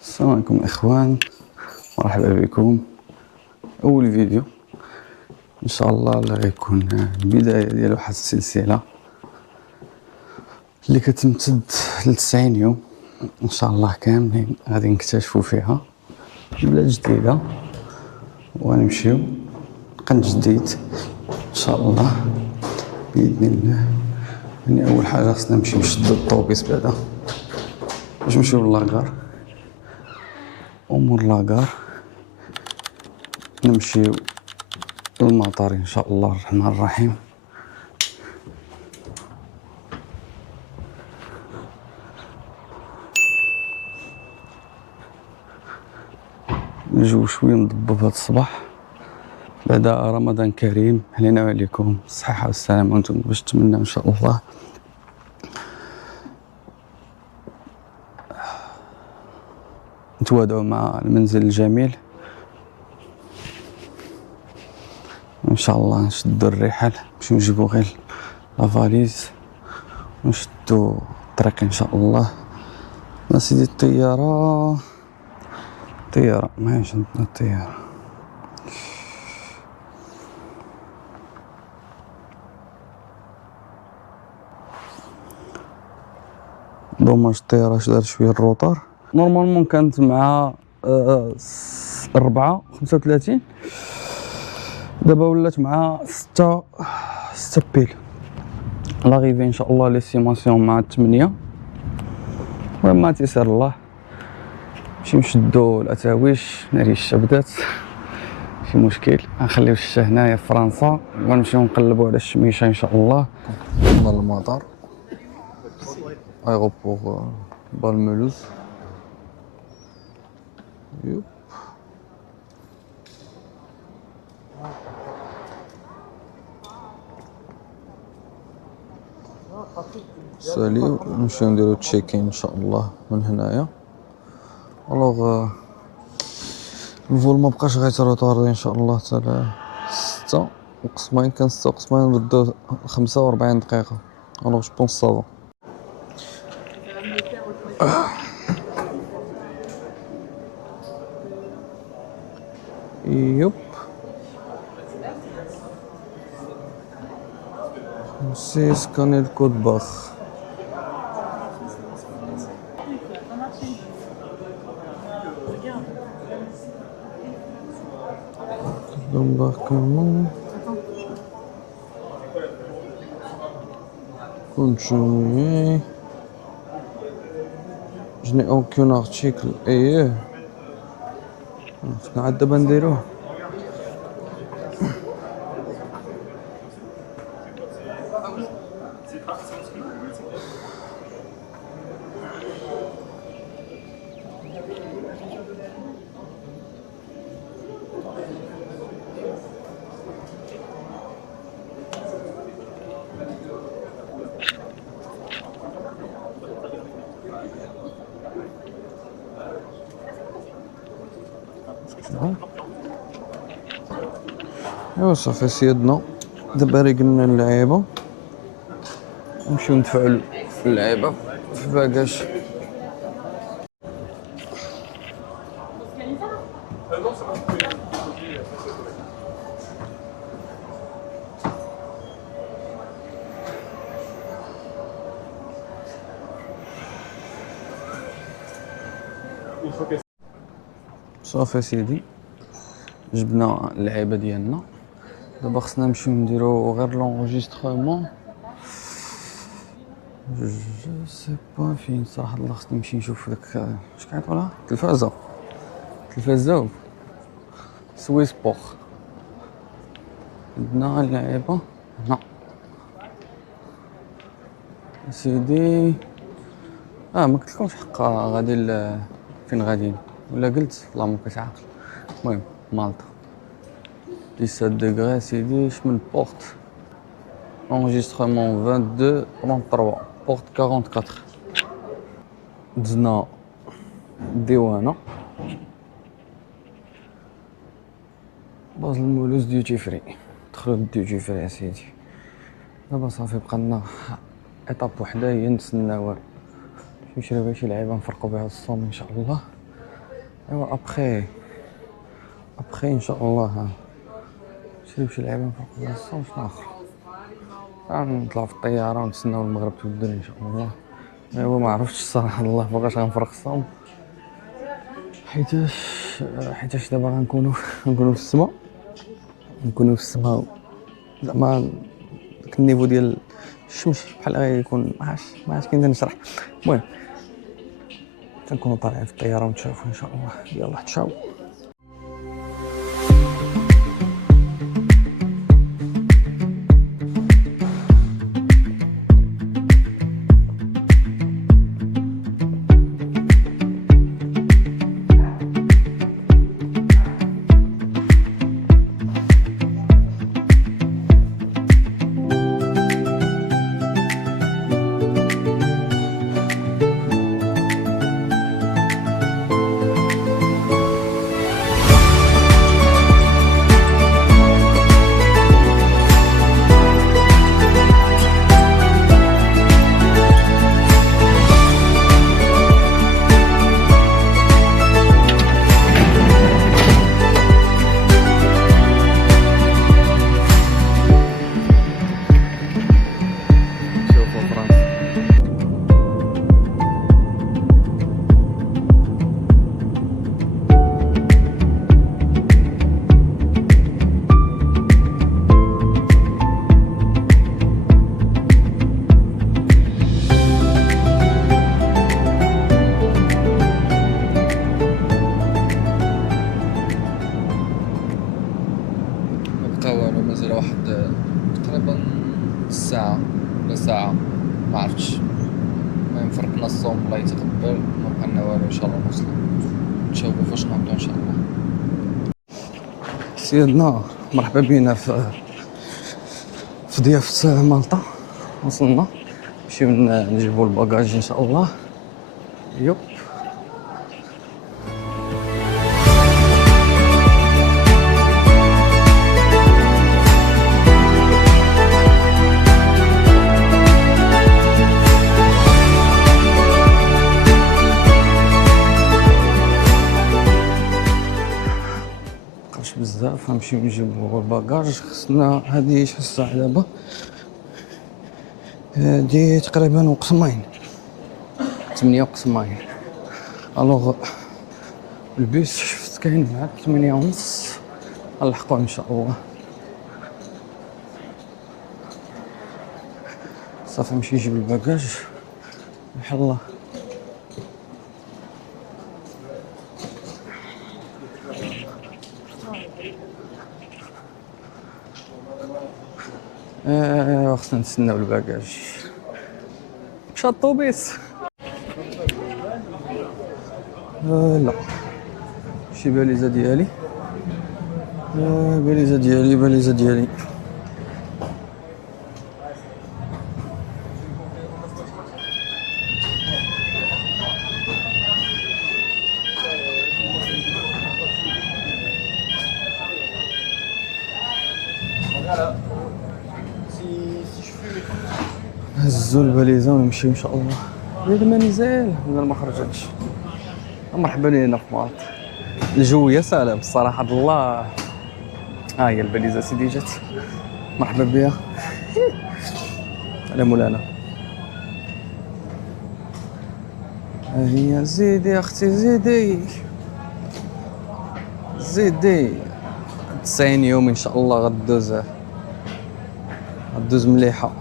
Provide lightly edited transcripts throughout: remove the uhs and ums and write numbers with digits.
السلام عليكم اخوان، مرحبا بكم. اول فيديو ان شاء الله اللي غيكون البدايه ديال واحد السلسله اللي كتمتد ل90 يوم ان شاء الله كاملين. غادي نكتشفوا فيها بلاد جديده وغنمشيو قنت جديد ان شاء الله باذن الله. يعني اول حاجه خصنا نشدو الطوبيس بعدا باش نمشيو للاكار، ومور لاكار نمشيو للمطار ان شاء الله الرحمن الرحيم. الجو شويه مضبب هاد الصباح بعد رمضان كريم، علينا وعليكم الصحه والسلامه وانتم باش نتمنى ان شاء الله نتوادعوا مع المنزل الجميل، ان شاء الله نشدوا الرحال باش نجيبوا غير لافاليز ونشدوا الطريق ان شاء الله. ما سيدي الطياره ما عندنا الطياره. دوماج الطياره دار شويه الروطار. نورمالمون كانت مع 4:35، دابا ولات مع 6 بيل. لاغيفي ان شاء الله ليستيماسيون مع 8. المهم ما تيسر الله، نمشيو نشدو الاتاويش. ناري الشتا بدات، ماشي مشكل، غنخليو الشتا هنايا في فرنسا ونمشيو نقلبو على الشميشه ان شاء الله. وصلنا للمطار، ايغوبور بالمولوز. يوب ساليو، نمشيو نديرو تشيكين ان شاء الله من هنايا. الوغ الفول مبقاش غيتروطاردي ان شاء الله حتى 6 وقسمين، كان 6 وقسمين نردو 45 دقيقة. الوغ جو بونس صافا. يوب سي سكاني الكود باخ. D'embarquement. Continuer. Je n'ai aucun article. ايه خصنا عاد دابا نديروه. ايوا صافي سيدنا، دابا ريقلنا اللعيبة نمشيو ندفعو اللعيبة في باكاج. صافي سيدي، جبنا اللعيبه ديالنا. دابا خصنا نمشيو نديرو غير لونجسترمون. جو سي با فين صح الله. خصني نمشي نشوف داك اش كيعيطولها تلفازه سويس بوغ. عندنا اللعيبه هنا سيدي. ما قلتلكمش حقا غادي فين غاديين ولا قلت؟ والله ما كنت عاقل. المهم مالطا 17 دغري سيدي. شمن بورت انجسترمون 22 33 بورت 44. دزنا الديوانه باز المولوز ديوتي فري. دخلوا للديوتي فري اسيدي. دابا صافي بقى لنا ايطاب وحده هي نتسناو نشريو شي لعيبه نفرقوا بها الصوم ان شاء الله. ايوا ابخي ان شاء الله نشريو شي لعيبه نفرقوا بها الصوم. شنو اخر نطلعوا في الطياره ونتسناو المغرب تبدل ان شاء الله. ايوا ما عرفتش الصراحه الله فوقاش غنفرق الصوم، حيتاش دابا غنكونوا في السماء، زعما داك النيفو ديال الشمس بحال غيكون ما عرفتش كاين نشرح. المهم تنكونوا طالعين في الطياره ونتشافوا ان شاء الله. يلا تشاو. والو مازال واحد تقريبا ساعة ولا ساعة ما عرفتش. المهم فرقنا الصوم الله يتقبل، ما بقى لنا والو ان شاء الله نوصلوا نتشوفوا فاش نهبطوا ان شاء الله. سيدنا مرحبا بينا في ضيافة مالطا. وصلنا نمشيو نجيبوا الباكاج ان شاء الله. يوب بزاف غنمشيو نجيبو الباكاج. خصنا هادي شحال الساعة دابا؟ هادي تقريبا وقسمين 8 وقسمين. الوغ البيس شفت كاين مع 8:30 غنلحقوه ان شاء الله. صافي نمشي نجيب الباكاج بحال الله. خصنا نتسناو الباكاج. مشى الطوبيس. لا شي باليزه ديالي. باليزه ديالي هزو الباليزه ونمشيو ان شاء الله. يا ما نزال ما خرجتش. مرحبا لينا في مالط. الجو يا سلام الصراحه الله. ها هي الباليزه سيدي جات. مرحبا بها. على مولانا. ها هي زيدي اختي زيدي 90 يوم ان شاء الله غدوز مليحه.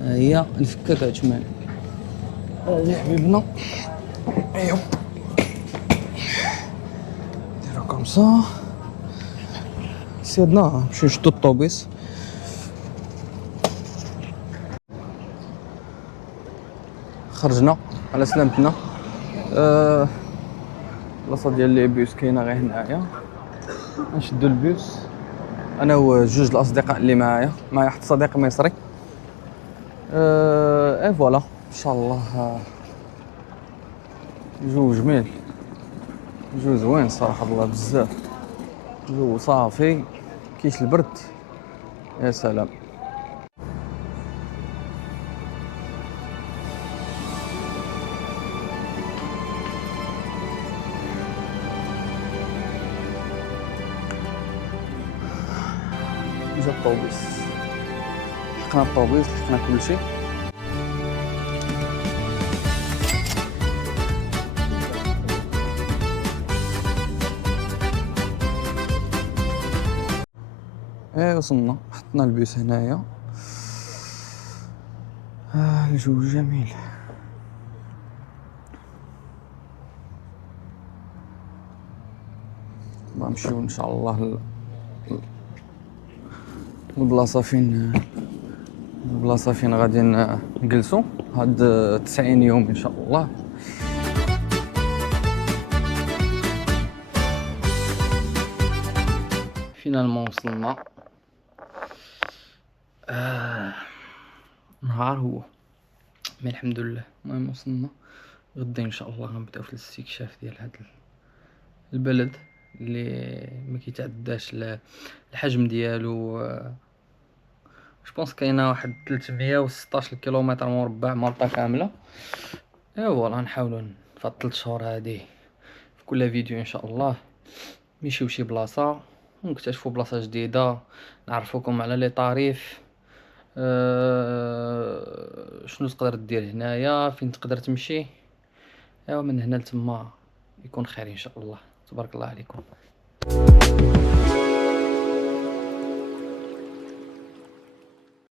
ها هي الفكاك عثمان. هادي حبيبنا. ايوا ديرو كومسا سيدنا نمشيو نشدو الطوبيس. خرجنا على سلامتنا. البلاصه ديال لي بيوس كاينه غير هنايا. نشدو البيوس انا وجوج الاصدقاء اللي معايا واحد صديق مصري. اي فوالا ان شاء الله. جو جميل، جو زوين صراحه الله بزاف. جو صافي كيش البرد، يا سلام. جا الطوبيس، لحقنا الطوبيس، لحقنا كلشي. وصلنا، حطنا البيس هنايا. الجو جميل. نمشيو ان شاء الله البلاصه فين غادي نجلسو هاد 90 يوم ان شاء الله. فينالمون وصلنا. نهار هو مي الحمد لله. المهم وصلنا. غدا ان شاء الله غنبداو في الاستكشاف ديال هاد البلد اللي ما كيتعداش الحجم ديالو. جوبونس كاينه واحد 316 كيلومتر مربع مالطا كامله. فوالا نحاولوا في هاد 3 شهور هادي في كل فيديو ان شاء الله نمشيو شي بلاصه ونكتشفوا بلاصه جديده، نعرفوكم على لي طريف، شنو تقدر دير هنايا، فين تقدر تمشي. من هنا لتما يكون خير ان شاء الله. تبارك الله عليكم.